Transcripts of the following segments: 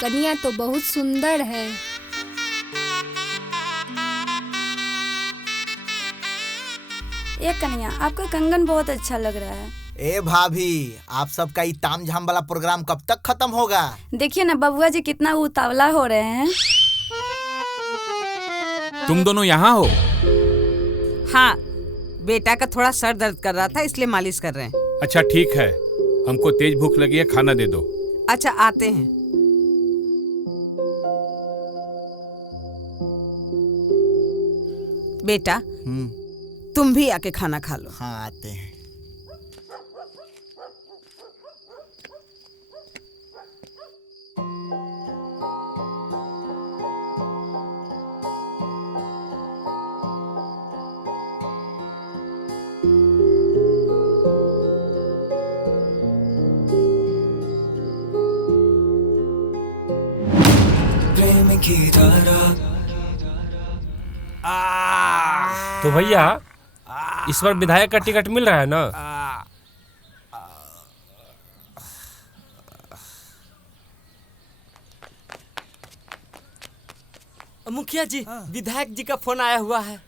कन्या तो बहुत सुंदर है। ए कन्या, आपका कंगन बहुत अच्छा लग रहा है। ए भाभी, आप सबका ये ताम झाम वाला प्रोग्राम कब तक खत्म होगा? देखिए ना बबुआ जी कितना उतावला हो रहे हैं। तुम दोनों यहाँ हो? हाँ, बेटा का थोड़ा सर दर्द कर रहा था इसलिए मालिश कर रहे हैं। अच्छा ठीक है, हमको तेज भूख लगी है, खाना दे दो। अच्छा आते हैं। बेटा तुम भी आके खाना खा लो। हाँ आते हैं। तो भैया इस बार विधायक का टिकट मिल रहा है ना? मुखिया जी, विधायक जी का फोन आया हुआ है।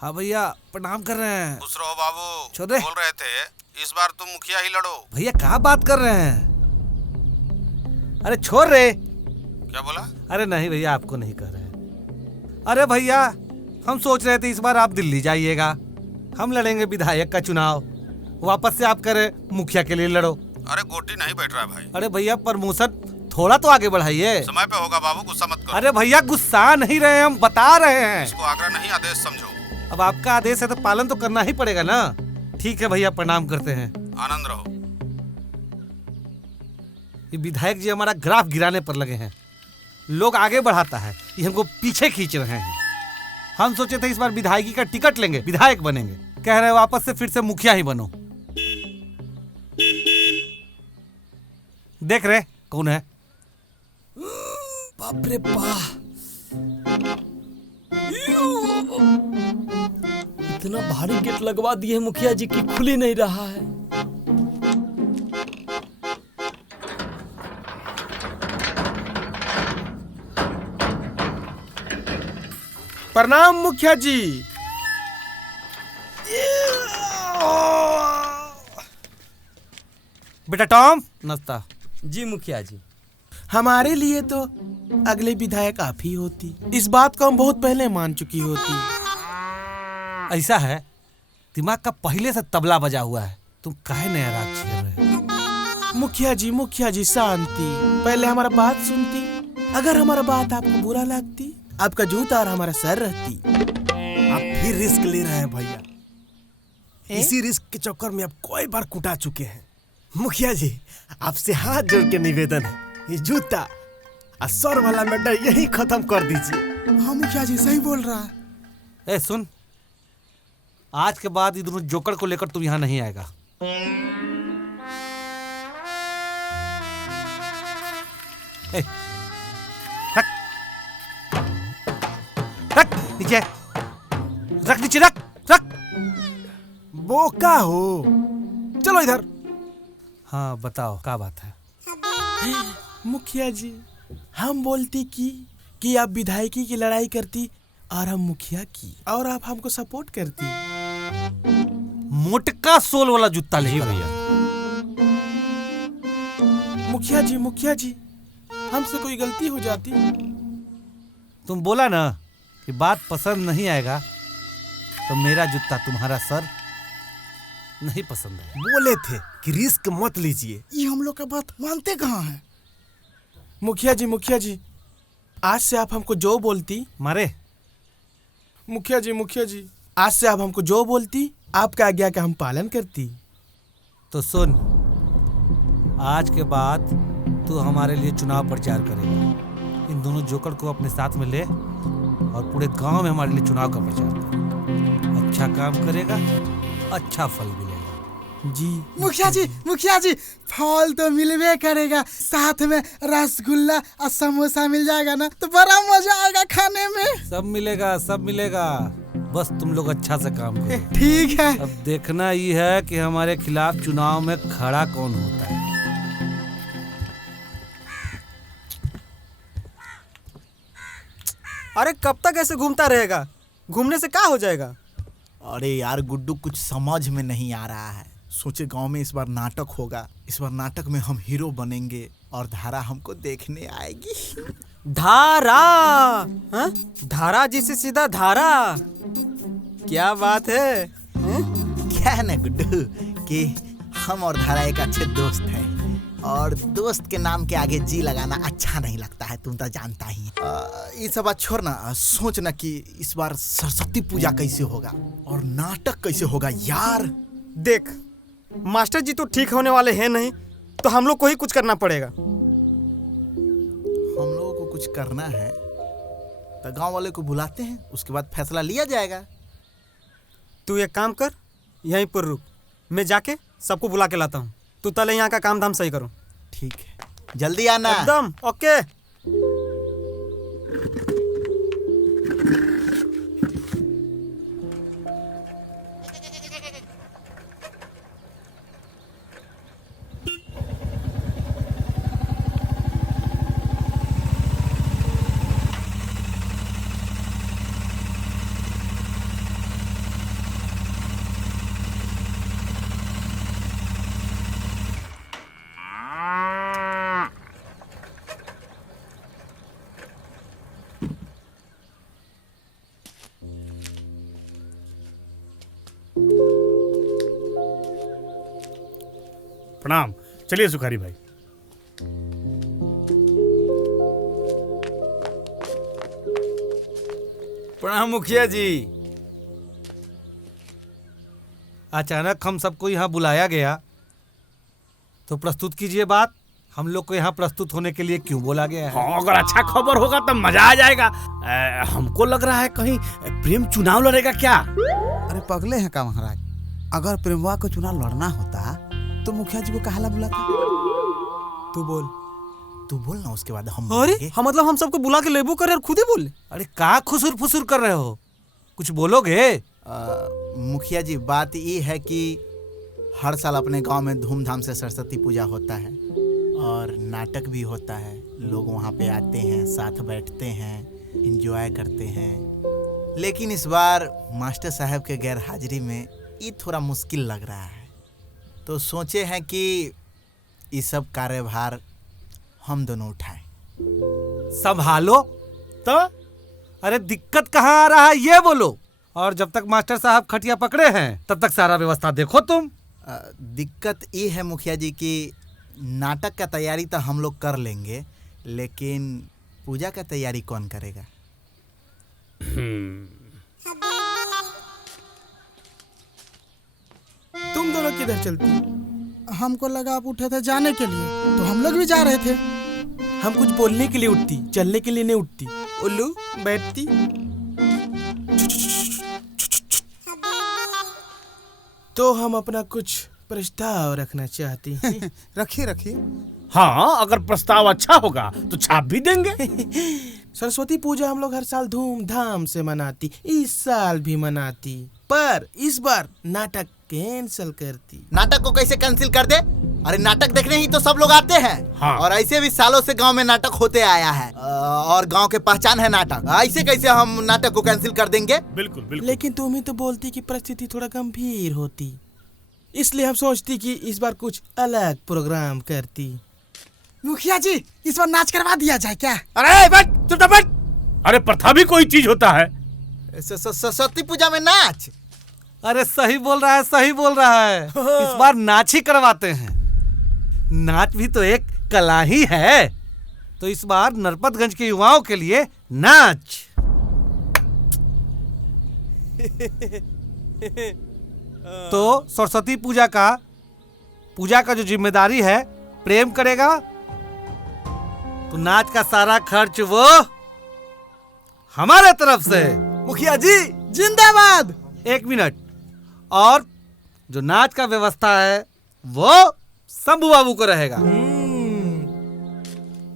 हाँ भैया प्रणाम कर रहे हैं। खुश रहो बाबू। छोड़े। बोल रहे थे इस बार तुम मुखिया ही लड़ो। भैया क्या बात कर रहे हैं? अरे छोड़ रे। क्या बोला? अरे नहीं भैया, आपको नहीं कह रहे हैं। अरे भैया हम सोच रहे थे इस बार आप दिल्ली जाइएगा, हम लड़ेंगे विधायक का चुनाव, वापस से आप करें मुखिया के लिए लड़ो। अरे गोटी नहीं बैठ रहा है भाई। अरे भैया प्रमोशन थोड़ा तो आगे बढ़ाइए। समय पे होगा बाबू, गुस्सा मत करो। अरे भैया गुस्सा नहीं रहे, हम बता रहे हैं। इसको आग्रह नहीं, आदेश समझो। अब आपका आदेश है तो पालन तो करना ही पड़ेगा ना। ठीक है भैया, प्रणाम करते हैं। आनंद रहो। ये विधायक जी हमारा ग्राफ गिराने पर लगे हैं, लोग आगे बढ़ाता है, ये हमको पीछे खींच रहे हैं। हम सोचे थे इस बार विधायकी का टिकट लेंगे, विधायक बनेंगे, कह रहे वापस से फिर से मुखिया ही बनो। देख रहे कौन है? बाप रे बाप, इतना भारी गेट लगवा दिए मुखिया जी की खुल ही नहीं रहा है। प्रणाम मुखिया जी। बेटा टॉम नाश्ता। जी मुखिया जी। हमारे लिए तो अगले विधायक आप ही होती, इस बात को हम बहुत पहले मान चुकी होती। ऐसा है, दिमाग का पहले से तबला बजा हुआ है, तुम काहे नया राग छेड़ रहे हो? मुखिया जी शांति, पहले हमारा बात सुनती, अगर हमारा बात आपको बुरा लगती, आपका जूता और हमारा सर रहती। आप फिर रिस्क ले रहे हैं भैया। इसी रिस्क के चक्कर में आप कई बार कुटा चुके हैं। मुखिया जी आपसे हाथ जोड़ के निवेदन है, ये जूता और सर वाला मेडल यही खत्म कर दीजिए। हाँ मुखिया जी सही बोल रहा है। ए सुन, आज के बाद ये दोनों जोकर को लेकर तुम यहाँ नहीं आएगा। ए, रख नीचे, रख नीचे, रख। बोका हो, चलो इधर। हाँ बताओ क्या बात है? मुखिया जी हम बोलती कि आप विधायकी की लड़ाई करती और हम मुखिया की, और आप हमको सपोर्ट करती। मोटका सोल वाला जूता ले भैया। मुखिया जी हमसे कोई गलती हो जाती। तुम बोला ना कि बात पसंद नहीं आएगा, तो मेरा जूता तुम्हारा सर नहीं पसंद है। बोले थे कि रिस्क मत लीजिए। ये हम लोग का बात मानते कहाँ हैं? मुखिया जी आज से आप हमको जो बोलती मारे। मुखिया जी आज से आप हमको जो बोलती, आपका आज्ञा का हम पालन करती। तो सुन, आज के बाद तू हमारे लिए चुनाव प्रचार करेगा। इन दोनों जोकर को अपने साथ में ले और पूरे गांव में हमारे लिए चुनाव का प्रचार कर। अच्छा काम करेगा, अच्छा फल मिलेगा। जी मुखिया जी फल तो मिलवे करेगा, साथ में रसगुल्ला और समोसा मिल जाएगा ना, तो बड़ा मजा आएगा खाने में। सब मिलेगा, बस तुम लोग अच्छा से काम करो। ठीक है। अब देखना ये है कि हमारे खिलाफ चुनाव में खड़ा कौन होता है। अरे कब तक ऐसे घूमता रहेगा? घूमने से क्या हो जाएगा? अरे यार गुड्डू, कुछ समझ में नहीं आ रहा है। सोचे गांव में इस बार नाटक होगा, इस बार नाटक में हम हीरो बनेंगे और धारा हमको देखने आएगी। धारा? हाँ? धारा जी से सीधा धारा, क्या बात है? क्या है ना गुड्डू कि हम और धारा एक अच्छे दोस्त हैं और दोस्त के नाम के आगे जी लगाना अच्छा नहीं लगता है, तुम तो जानता ही है। ये सब बात छोड़ ना, सोच ना कि इस बार सरस्वती पूजा कैसे होगा और नाटक कैसे होगा यार। देख, मास्टर जी तो ठीक होने वाले हैं नहीं, तो हम लोग को ही कुछ करना पड़ेगा। हम लोगों को कुछ करना है तो गांव वाले को बुलाते हैं, उसके बाद फैसला लिया जाएगा। तू एक काम कर, यहीं पर रुक, मैं जाके सबको बुला के लाता हूँ। तू पहले यहाँ का काम धाम सही करो। ठीक है, जल्दी आना। एकदम ओके। प्रणाम। चलिए सुखारी भाई। प्रणाम मुखिया जी। अचानक हम सबको यहाँ बुलाया गया, तो प्रस्तुत कीजिए बात। हम लोग को यहाँ प्रस्तुत होने के लिए क्यों बोला गया है? हाँ, अगर अच्छा खबर होगा तो मजा आ जाएगा। हमको लग रहा है कहीं प्रेम चुनाव लड़ेगा क्या? अरे पगले हैं का महाराज, अगर प्रेमवा को चुनाव लड़ना होता तो मुखिया जी को कहाला बुलाता? तू बोल ना, उसके बाद हम। अरे हाँ, मतलब हम सबको बुला के लेबू करे और खुद ही बोले? अरे का खुसुर फुसुर कर रहे हो, कुछ बोलोगे? मुखिया जी, बात ये है कि हर साल अपने गांव में धूमधाम से सरस्वती पूजा होता है और नाटक भी होता है। लोग वहाँ पे आते हैं, साथ बैठते हैं, एंजॉय करते हैं। लेकिन इस बार मास्टर साहब के गैर हाजिरी में ये थोड़ा मुश्किल लग रहा है, तो सोचे हैं कि ये सब कार्यभार हम दोनों उठाएं। संभालो तो। अरे दिक्कत कहाँ आ रहा है ये बोलो। और जब तक मास्टर साहब खटिया पकड़े हैं तब तक सारा व्यवस्था देखो तुम। दिक्कत ये है मुखिया जी कि नाटक का तैयारी तो हम लोग कर लेंगे, लेकिन पूजा का तैयारी कौन करेगा? तुम दोनों किधर चलती? हमको लगा आप उठे थे जाने के लिए, तो हम लोग भी जा रहे थे। हम कुछ बोलने के लिए उठती, चलने के लिए नहीं उठती। उल्लू बैठती। तो हम अपना कुछ प्रस्ताव रखना चाहती हैं। रखिए। हाँ, अगर प्रस्ताव अच्छा होगा तो छाप भी देंगे। सरस्वती पूजा हम लोग हर साल धूमधाम से मनाती, इस साल भी मनाती, पर इस बार नाटक कैंसिल करती। नाटक को कैसे कैंसिल कर दे? अरे नाटक देखने ही तो सब लोग आते हैं। हाँ। और ऐसे भी सालों से गांव में नाटक होते आया है और गांव के पहचान है नाटक। ऐसे कैसे हम नाटक को कैंसिल कर देंगे? बिल्कुल। लेकिन तुम ही तो बोलती कि परिस्थिति थोड़ा गंभीर होती, इसलिए हम सोचती कि इस बार कुछ अलग प्रोग्राम करती। मुखिया जी, इस बार नाच करवा दिया जाए क्या? अरे बैठ, चुप बैठ। अरे प्रथा भी कोई चीज होता है। सरस्वती पूजा में नाच? अरे सही बोल रहा है। इस बार नाच ही करवाते हैं। नाच भी तो एक कला ही है, तो इस बार नरपतगंज के युवाओं के लिए नाच। तो सरस्वती पूजा का जो जिम्मेदारी है प्रेम करेगा, तो नाच का सारा खर्च वो हमारे तरफ से। मुखिया जी जिंदाबाद। 1 मिनट। और जो नाच का व्यवस्था है वो शंभू बाबू को रहेगा।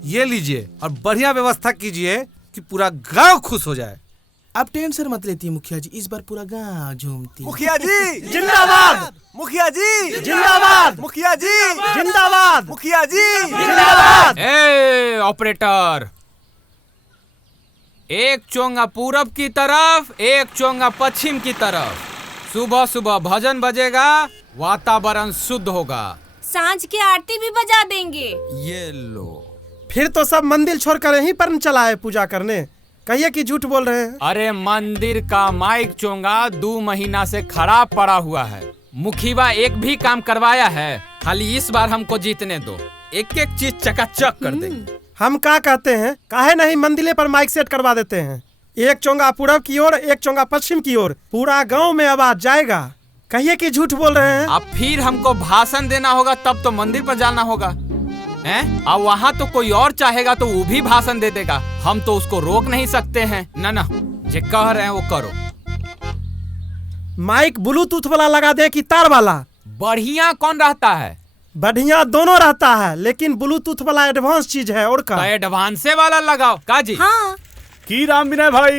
ये लीजिए और बढ़िया व्यवस्था कीजिए कि पूरा गांव खुश हो जाए। अब टेंशन मत लेती मुखिया जी, इस बार पूरा गांव झूमती। मुखिया जी जिंदाबाद। मुखिया जी जिंदाबाद। मुखिया जी जिंदाबाद। मुखिया जी जिंदाबाद। ए ऑपरेटर, एक चोंगा पूरब की तरफ, एक चोंगा पश्चिम की तरफ। सुबह सुबह भजन बजेगा, वातावरण शुद्ध होगा। सांझ की आरती भी बजा देंगे। ये लो। फिर तो सब मंदिर छोड़कर यहीं पर चला है पूजा करने। कहिए कि झूठ बोल रहे हैं। अरे मंदिर का माइक चोंगा 2 महीना से खराब पड़ा हुआ है। मुखिया एक भी काम करवाया है। खाली इस बार हमको जीतने दो, एक एक चीज चकाचक कर देंगे। हम क्या कहते हैं, काहे नहीं मंदिर पर माइक सेट करवा देते हैं। एक चोंगा पूरब की ओर, एक चोंगा पश्चिम की ओर, पूरा गांव में आवाज जाएगा। कहिए कि झूठ बोल रहे हैं। अब फिर हमको भाषण देना होगा, तब तो मंदिर पर जाना होगा, हैं? अब वहाँ तो कोई और चाहेगा तो वो भी भाषण दे देगा। हम तो उसको रोक नहीं सकते हैं। ना ना, जो कह रहे हैं वो करो। माइक ब्लूटूथ वाला लगा दे कि तार वाला? बढ़िया कौन रहता है? बढ़िया दोनों रहता है, लेकिन ब्लूटूथ वाला एडवांस चीज है। और का एडवांसे वाला लगाओ काजी। हाँ। की राम विनय भाई।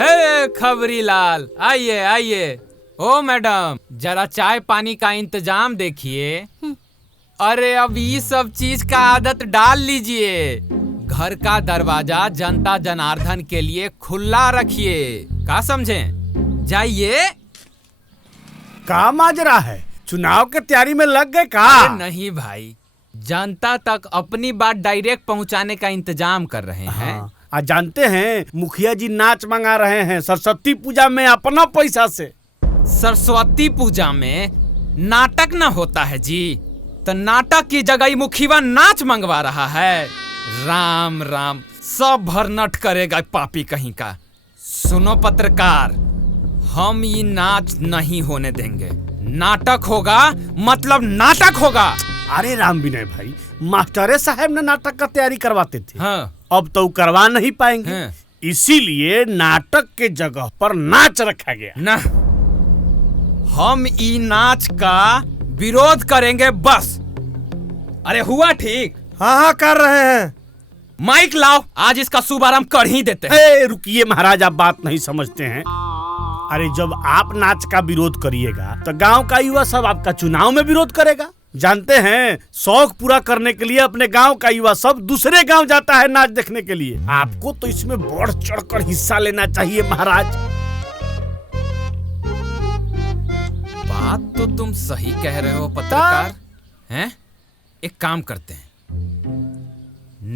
हे खबरी लाल, आइए आइए। ओ मैडम, जरा चाय पानी का इंतजाम देखिए। अरे अब ये सब चीज का आदत डाल लीजिए। घर का दरवाजा जनता जनार्दन के लिए खुला रखिए, क्या समझे? जाइए। का माजरा है, चुनाव के तैयारी में लग गए का? अरे नहीं भाई, जनता तक अपनी बात डायरेक्ट पहुंचाने का इंतजाम कर रहे हैं। आज जानते हैं मुखिया जी नाच मंगा रहे हैं सरस्वती पूजा में अपना पैसा से। सरस्वती पूजा में नाटक न होता है जी, तो नाटक की जगह मुखिया नाच मंगवा रहा है। राम राम, सब भरनट करेगा पापी कहीं का। सुनो पत्रकार, हम ये नाच नहीं होने देंगे। नाटक होगा मतलब नाटक होगा। अरे राम विनय भाई, मास्टरे साहब ने नाटक का तैयारी करवाते थे। हाँ। अब तो करवा नहीं पाएंगे। हाँ। इसीलिए नाटक के जगह पर नाच रखा गया ना। हम ई नाच का विरोध करेंगे बस। अरे हुआ ठीक? हाँ कर रहे हैं। माइक लाओ, आज इसका शुभारंभ कर ही देते हैं। रुकिए महाराज, आप बात नहीं समझते हैं। अरे जब आप नाच का विरोध करिएगा तो गांव का युवा सब आपका चुनाव में विरोध करेगा। जानते हैं, शौक पूरा करने के लिए अपने गांव का युवा सब दूसरे गांव जाता है नाच देखने के लिए। आपको तो इसमें बढ़ चढ़कर हिस्सा लेना चाहिए महाराज। बात तो तुम सही कह रहे हो पत्रकार। हैं? एक काम करते हैं,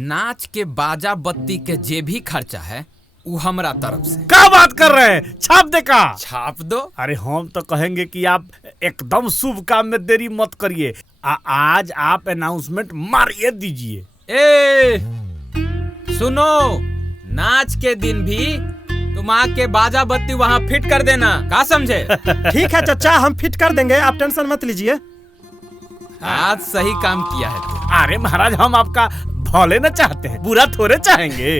नाच के बाजा बत्ती के जे भी खर्चा है वो हमरा तरफ से। क्या बात कर रहे हैं? छाप दे का? छाप दो। अरे हम तो कहेंगे कि आप एकदम शुभ काम में देरी मत करिए। आज आप अनाउंसमेंट मारिए दीजिए। सुनो, नाच के दिन भी तुम आके बाजा बत्ती वहाँ फिट कर देना, क्या समझे? ठीक है चाचा, हम फिट कर देंगे, आप टेंशन मत लीजिए। आज सही काम किया है तू। अरे महाराज, हम आपका भले न चाहते हैं, बुरा थोड़े चाहेंगे।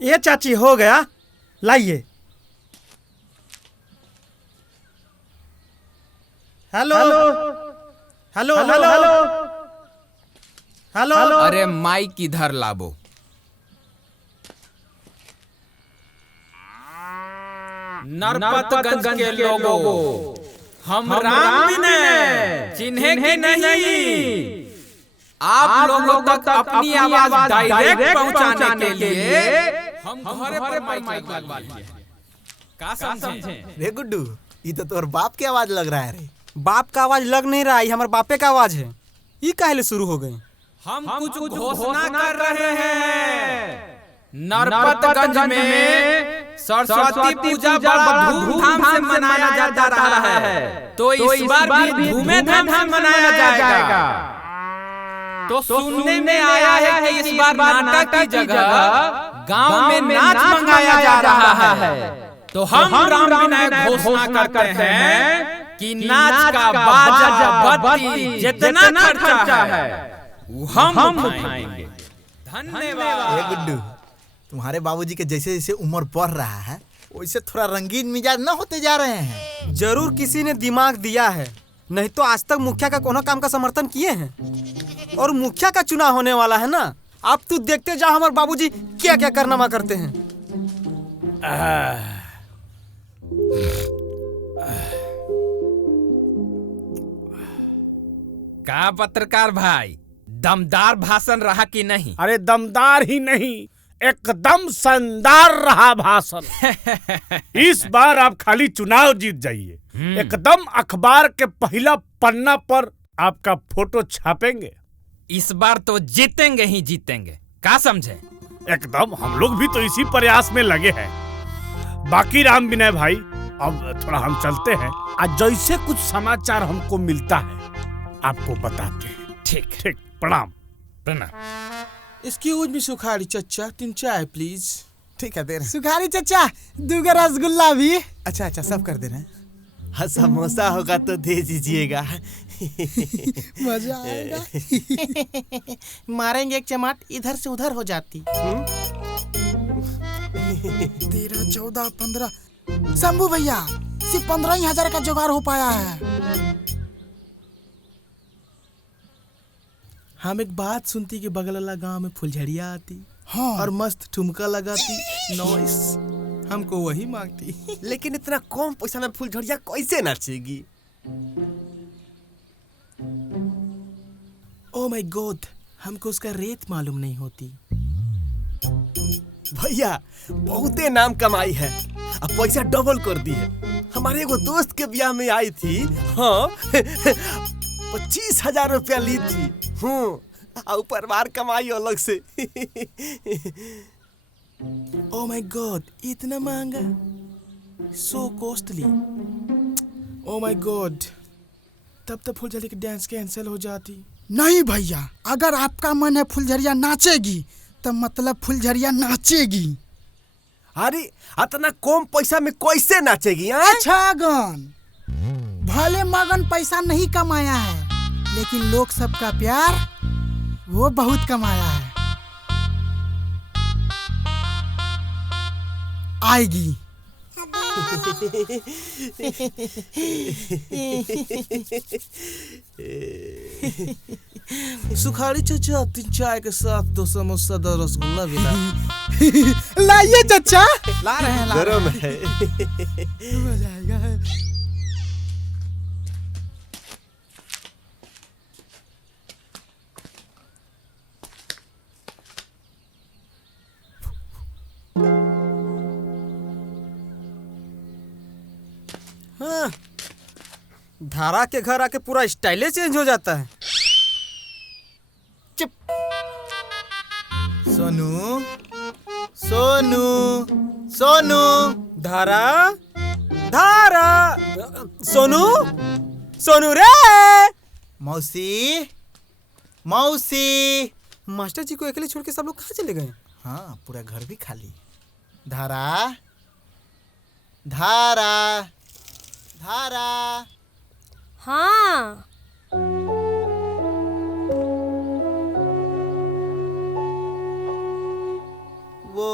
ये चाची हो गया, लाइए। Hello hello hello hello. अरे माइक इधर लाबो। नरपतगंज के लोगों, हम राम विनय चिन्हे की नहीं। आप लोगों तक अपनी आवाज डायरेक्ट पहुंचाने के लिए हम घरे पर माइक लगवा लिए। क्या समझे? रे गुड्डू, ये तो तोर बाप की आवाज लग रहा है रे। बाप का आवाज लग नहीं रहा, ये हमारे बापे का आवाज है। ये काहे शुरू हो गई? हम कुछ घोषणा कर रहे हैं। नरपतगंज में सरस्वती पूजा बड़ा धूमधाम से मनाया जाता रहा है, तो इस बार भी धूमधाम से मनाया जाएगा। तो सुनने में आया है कि इस बार नाटक की जगह गांव में नाच मंगाया जा रहा है। तो हम राम विनय घोषणा करते हैं कि नाच का बाजा बत्ती जितना खर्चा है वो हम उठाएंगे। धन्यवाद। गुड्डू, तुम्हारे बाबूजी के जैसे जैसे उम्र बढ़ रहा है वैसे थोड़ा रंगीन मिजाज न होते जा रहे हैं। जरूर किसी ने दिमाग दिया है, नहीं तो आज तक मुखिया का कोनो काम का समर्थन किए हैं। और मुखिया का चुनाव होने वाला है ना, आप तू देखते जा हमारे बाबूजी क्या क्या कारनामा करते हैं। का पत्रकार भाई, दमदार भाषण रहा कि नहीं? अरे दमदार ही नहीं, एकदम शानदार रहा भाषण। इस बार आप खाली चुनाव जीत जाइए, एकदम अखबार के पहला पन्ना पर आपका फोटो छापेंगे। इस बार तो जीतेंगे ही जीतेंगे, क्या समझे? एकदम, हम लोग भी तो इसी प्रयास में लगे हैं। बाकी राम विनय भाई, अब थोड़ा हम चलते हैं। आज जैसे कुछ समाचार हमको मिलता है आपको बताते हैं। ठीक ठीक, प्रणाम। प्रणाम। एक्सक्यूज मी सुखाड़ी चचा, 3 चाय प्लीज। ठीक है, दे रहे। सुखाड़ी चचा 2 रसगुल्ला भी। अच्छा, सब कर दे रहे हैं। हाँ, समोसा होगा तो दे दीजिएगा। मजा आएगा। मारेंगे एक चमाट, इधर से उधर हो जाती। 13, 14, 15। शंभू भैया, सिर्फ 15,000 का जुगाड़ हो पाया है। हम एक बात सुनती कि बगल वाला गांव में फुलझड़िया आती, हाँ, और मस्त ठुमका लगाती, नॉइस। हमको वही मांगती। लेकिन इतना कम पैसा में फुलझड़िया कैसे नाचेगी? ओ माय गॉड, हमको उसका रेट मालूम नहीं होती। भैया बहुते नाम कमाई है, अब पैसा डबल कर दी है। हमारे एगो दोस्त के ब्याह में आई थी, हाँ 25,000 रुपया ली थी। और परिवार कमाई अलग से। ओ माय गॉड, इतना महंगा, सो कॉस्टली। ओ माय गॉड, तब तो फुलझड़ी की डांस कैंसिल हो जाती। नहीं भैया, अगर आपका मन है फुलझड़िया नाचेगी तो मतलब फुलझड़िया नाचेगी। अरे इतना कम पैसा में कैसे नाचेगी? छगन, भले मगन पैसा नहीं कमाया है, लेकिन लोग सबका प्यार वो बहुत कमाया है। आएगी। सुखाड़ी चचा 3 चाय के साथ 2 समोसा 2 रसगुल्ला भी लाइए चचा। ला रहे हैं, गरम है। मजा आएगा। हाँ, धारा के घर आके पूरा स्टाइले चेंज हो जाता है। चुप। सोनू, सोनू, सोनू। धारा, धारा, सोनू, सोनू रे। मौसी, मौसी। मास्टर जी को अकेले छोड़ के सब लोग कहाँ चले गए? हाँ, पूरा घर भी खाली। धारा, धारा, धारा। हाँ, वो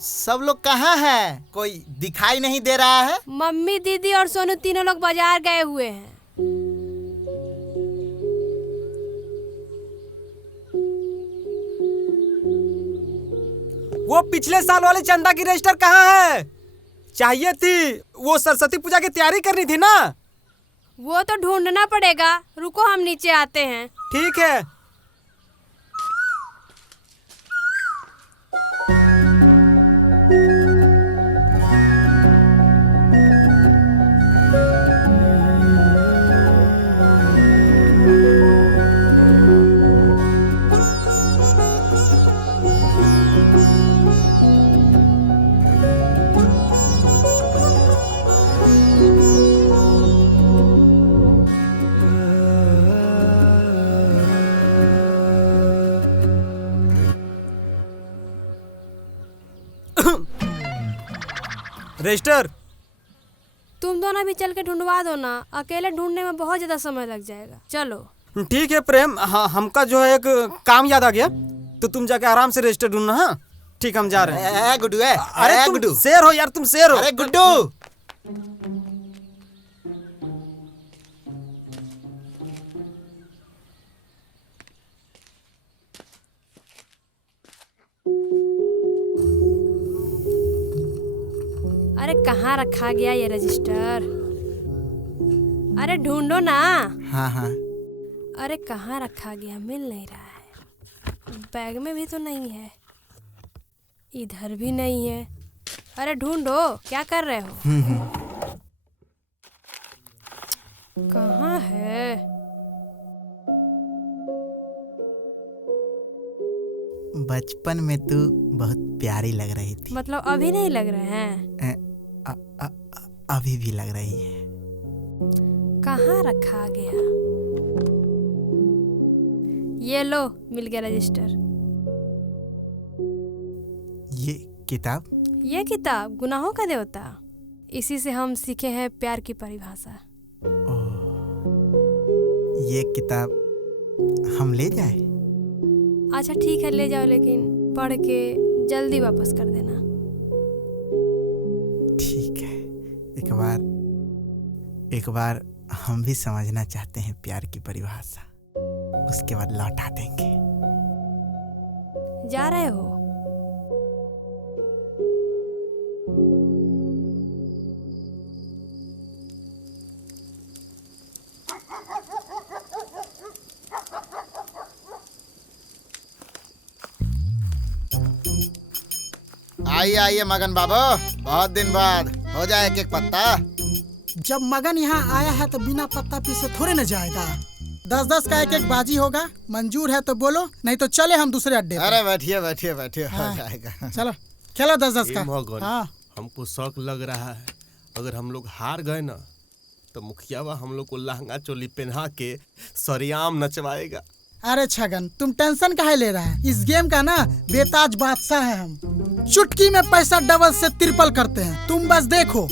सब लोग कहाँ हैं? कोई दिखाई नहीं दे रहा है। मम्मी, दीदी और सोनू तीनों लोग बाजार गए हुए हैं। वो पिछले साल वाले चंदा की रजिस्टर कहाँ है? चाहिए थी, वो सरस्वती पूजा की तैयारी करनी थी ना। वो तो ढूंढना पड़ेगा, रुको हम नीचे आते हैं। ठीक है। रजिस्टर, तुम दोनों भी चल के ढूंढवा दो ना, अकेले ढूंढने में बहुत ज्यादा समय लग जाएगा। चलो। ठीक है प्रेम, हाँ, हमका जो है एक काम याद आ गया, तो तुम जाके आराम से रजिस्टर ढूंढना। हाँ ठीक, हम जा रहे हैं। गुड्डू, अरे तुम शेर हो यार, तुम शेर हो। अरे गुड्डू। अरे कहाँ रखा गया ये रजिस्टर? अरे ढूंढो ना। हाँ हाँ। अरे कहाँ रखा गया, मिल नहीं रहा है। बैग में भी तो नहीं है, इधर भी नहीं है। अरे ढूंढो, क्या कर रहे हो? कहाँ है? बचपन में तू बहुत प्यारी लग रही थी। मतलब अभी नहीं लग रहे हैं? अभी भी लग रही है। कहाँ रखा गया? ये लो, मिल गया रजिस्टर। ये किताब? ये किताब गुनाहों का देवता, इसी से हम सीखे हैं प्यार की परिभाषा। ये किताब हम ले जाएं? अच्छा ठीक है, ले जाओ, लेकिन पढ़ के जल्दी वापस कर देना। ठीक है, एक बार हम भी समझना चाहते हैं प्यार की परिभाषा, उसके बाद लौटा देंगे। जा रहे हो? आइए आइए मगन बाबू, बहुत दिन बाद, हो जाए एक एक पत्ता। जब मगन यहाँ आया है तो बिना पत्ता पीसे थोड़े न जाएगा। 10-10 का एक बाजी होगा। मंजूर है तो बोलो, नहीं तो चले हम दूसरे अड्डे। अरे बैठिए बैठिए बैठिए, हाँ। हो जाएगा। चलो खेलो 10-10 का। हाँ। हमको शौक लग रहा है, अगर हम लोग हार गए ना तो मुखियावा हम लोग को लहंगा चोली पहना के सरियाम नचवाएगा। अरे छगन, तुम टेंशन काहे ले रहा है? इस गेम का ना बेताज बादशाह है हम। चुटकी में पैसा डबल से ट्रिपल करते हैं, तुम बस देखो।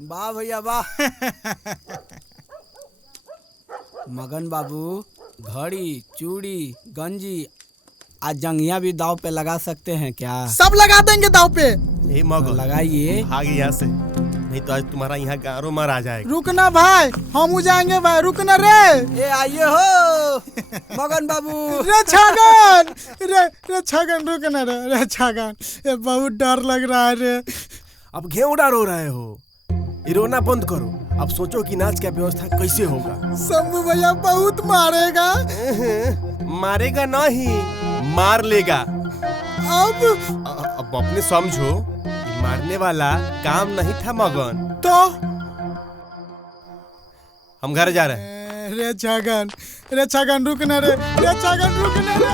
वाह भैया वाह। मगन बाबू, घड़ी, चूड़ी, गंजी, आज जंगिया भी दाव पे लगा सकते हैं क्या? सब लगा देंगे दाव पे। ए मगन, लगाइए। भाग यहाँ से, नहीं तो आज तुम्हारा यहाँ गारो मार आ जाएगा। रुकना भाई, हम जाएंगे भाई, रुकना रे। ए आइए हो मगन बाबू। रे छगन, रे छगन रुकना रे छगन, ये बहुत डर लग रहा है रे। अब घेवड़ा रो रहे हो, ये रोना बंद करो। अब सोचो कि नाच का व्यवस्था कैसे होगा। शंभू भैया बहुत मारेगा। मारेगा नहीं, मार लेगा। अब अपने समझो, मारने वाला काम नहीं था मगन। तो हम घर जा रहे हैं। रे छगन रुकना रे, रे छगन रुकना रे।